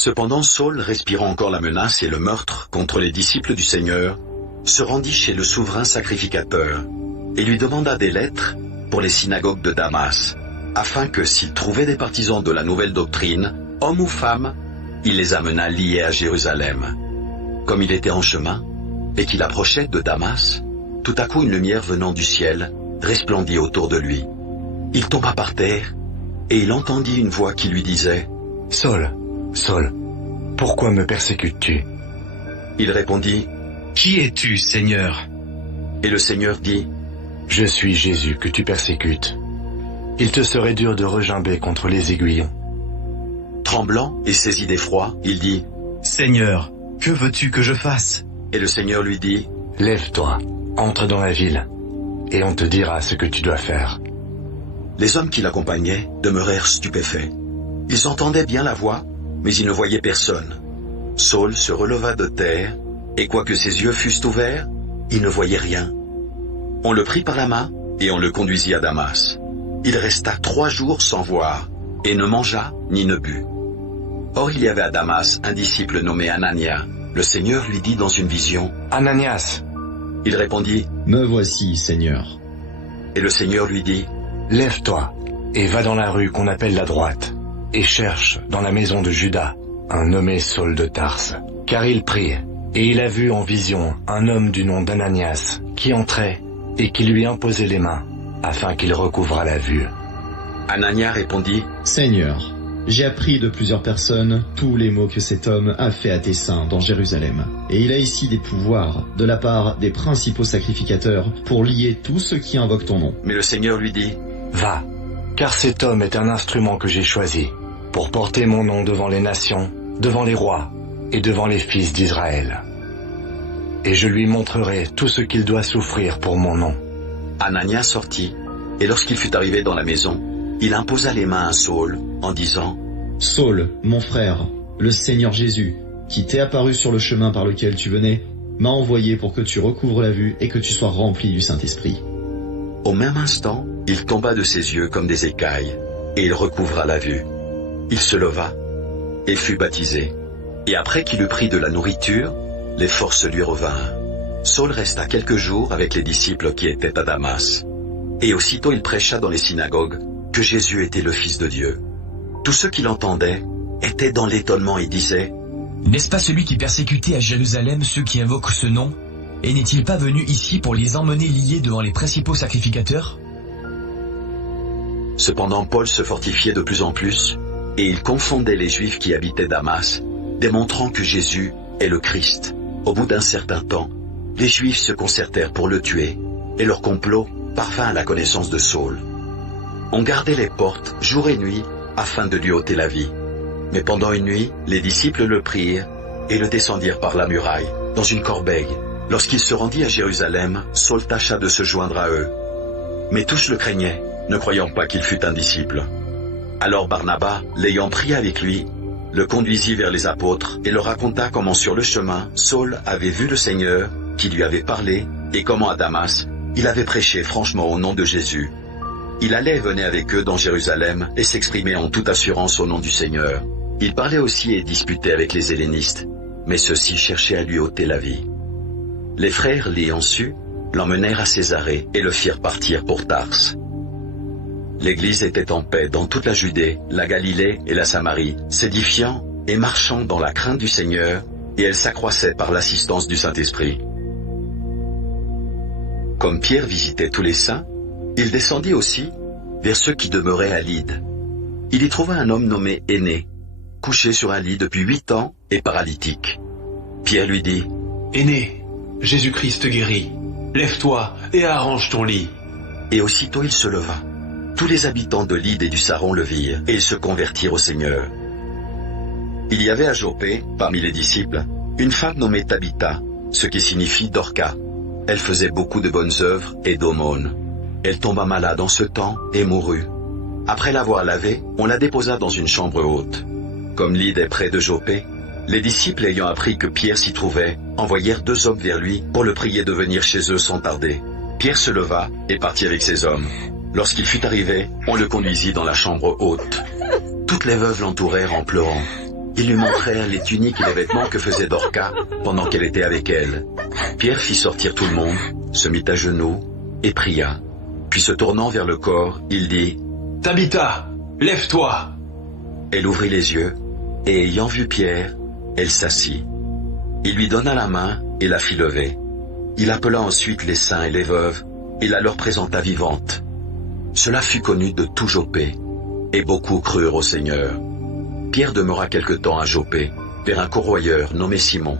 Cependant Saul, respirant encore la menace et le meurtre contre les disciples du Seigneur, se rendit chez le souverain sacrificateur et lui demanda des lettres pour les synagogues de Damas, afin que s'il trouvait des partisans de la nouvelle doctrine, hommes ou femmes, il les amenât liés à Jérusalem. Comme il était en chemin et qu'il approchait de Damas, tout à coup une lumière venant du ciel resplendit autour de lui. Il tomba par terre et il entendit une voix qui lui disait « Saul, Saul, pourquoi me persécutes-tu » Il répondit « Qui es-tu, Seigneur » Et le Seigneur dit « Je suis Jésus que tu persécutes. Il te serait dur de regimber contre les aiguillons. » Tremblant et saisi d'effroi, il dit « Seigneur, que veux-tu que je fasse » Et le Seigneur lui dit « Lève-toi, entre dans la ville, et on te dira ce que tu dois faire. » Les hommes qui l'accompagnaient demeurèrent stupéfaits. Ils entendaient bien la voix, mais ils ne voyaient personne. Saul se releva de terre, et quoique ses yeux fussent ouverts, il ne voyait rien. On le prit par la main, et on le conduisit à Damas. Il resta 3 jours sans voir, et ne mangea ni ne but. Or il y avait à Damas un disciple nommé Anania. Le Seigneur lui dit dans une vision « Ananias !» Il répondit « Me voici, Seigneur. » Et le Seigneur lui dit « Lève-toi, et va dans la rue qu'on appelle la droite, et cherche dans la maison de Judas un nommé Saul de Tarse. Car il prie, et il a vu en vision un homme du nom d'Ananias qui entrait et qui lui imposait les mains, afin qu'il recouvrât la vue. » Anania répondit « Seigneur, j'ai appris de plusieurs personnes tous les maux que cet homme a fait à tes saints dans Jérusalem. Et il a ici des pouvoirs de la part des principaux sacrificateurs pour lier tous ceux qui invoquent ton nom. » Mais le Seigneur lui dit « Va, car cet homme est un instrument que j'ai choisi pour porter mon nom devant les nations, devant les rois et devant les fils d'Israël. Et je lui montrerai tout ce qu'il doit souffrir pour mon nom. » Anania sortit, et lorsqu'il fut arrivé dans la maison, il imposa les mains à Saul en disant « Saul, mon frère, le Seigneur Jésus, qui t'est apparu sur le chemin par lequel tu venais, m'a envoyé pour que tu recouvres la vue et que tu sois rempli du Saint-Esprit. » Au même instant, il tomba de ses yeux comme des écailles, et il recouvra la vue. Il se leva et fut baptisé. Et après qu'il eut pris de la nourriture, les forces lui revinrent. Saul resta quelques jours avec les disciples qui étaient à Damas. Et aussitôt il prêcha dans les synagogues que Jésus était le Fils de Dieu. Tous ceux qui l'entendaient étaient dans l'étonnement et disaient « N'est-ce pas celui qui persécutait à Jérusalem ceux qui invoquent ce nom? Et n'est-il pas venu ici pour les emmener liés devant les principaux sacrificateurs ?» Cependant Paul se fortifiait de plus en plus, et il confondait les Juifs qui habitaient Damas, démontrant que Jésus est le Christ. Au bout d'un certain temps, les Juifs se concertèrent pour le tuer, et leur complot parvint à la connaissance de Saul. On gardait les portes jour et nuit afin de lui ôter la vie. Mais pendant une nuit, les disciples le prirent et le descendirent par la muraille, dans une corbeille. Lorsqu'il se rendit à Jérusalem, Saul tâcha de se joindre à eux. Mais tous le craignaient, ne croyant pas qu'il fût un disciple. Alors Barnabas, l'ayant pris avec lui, le conduisit vers les apôtres et leur raconta comment sur le chemin, Saul avait vu le Seigneur, qui lui avait parlé, et comment à Damas, il avait prêché franchement au nom de Jésus. Il allait et venait avec eux dans Jérusalem et s'exprimait en toute assurance au nom du Seigneur. Il parlait aussi et disputait avec les hellénistes, mais ceux-ci cherchaient à lui ôter la vie. Les frères, l'ayant su, l'emmenèrent à Césarée et le firent partir pour Tarse. L'Église était en paix dans toute la Judée, la Galilée et la Samarie, s'édifiant et marchant dans la crainte du Seigneur, et elle s'accroissait par l'assistance du Saint-Esprit. Comme Pierre visitait tous les saints, il descendit aussi vers ceux qui demeuraient à Lyde. Il y trouva un homme nommé Énée, couché sur un lit depuis 8 ans et paralytique. Pierre lui dit « Énée, Jésus-Christ te guérit. Lève-toi et arrange ton lit. » Et aussitôt il se leva. Tous les habitants de Lyde et du Saron le virent, et ils se convertirent au Seigneur. Il y avait à Joppé, parmi les disciples, une femme nommée Tabitha, ce qui signifie Dorca. Elle faisait beaucoup de bonnes œuvres et d'aumônes. Elle tomba malade en ce temps et mourut. Après l'avoir lavée, on la déposa dans une chambre haute. Comme Lyde est près de Joppé, les disciples ayant appris que Pierre s'y trouvait, envoyèrent 2 hommes vers lui pour le prier de venir chez eux sans tarder. Pierre se leva et partit avec ses hommes. Lorsqu'il fut arrivé, on le conduisit dans la chambre haute. Toutes les veuves l'entourèrent en pleurant. Ils lui montrèrent les tuniques et les vêtements que faisait Dorcas pendant qu'elle était avec elle. Pierre fit sortir tout le monde, se mit à genoux et pria. Puis se tournant vers le corps, il dit « Tabitha, lève-toi !» Elle ouvrit les yeux, et ayant vu Pierre, elle s'assit. Il lui donna la main et la fit lever. Il appela ensuite les saints et les veuves, et la leur présenta vivante. Cela fut connu de tout Joppé, et beaucoup crurent au Seigneur. Pierre demeura quelque temps à Joppé, vers un corroyeur nommé Simon,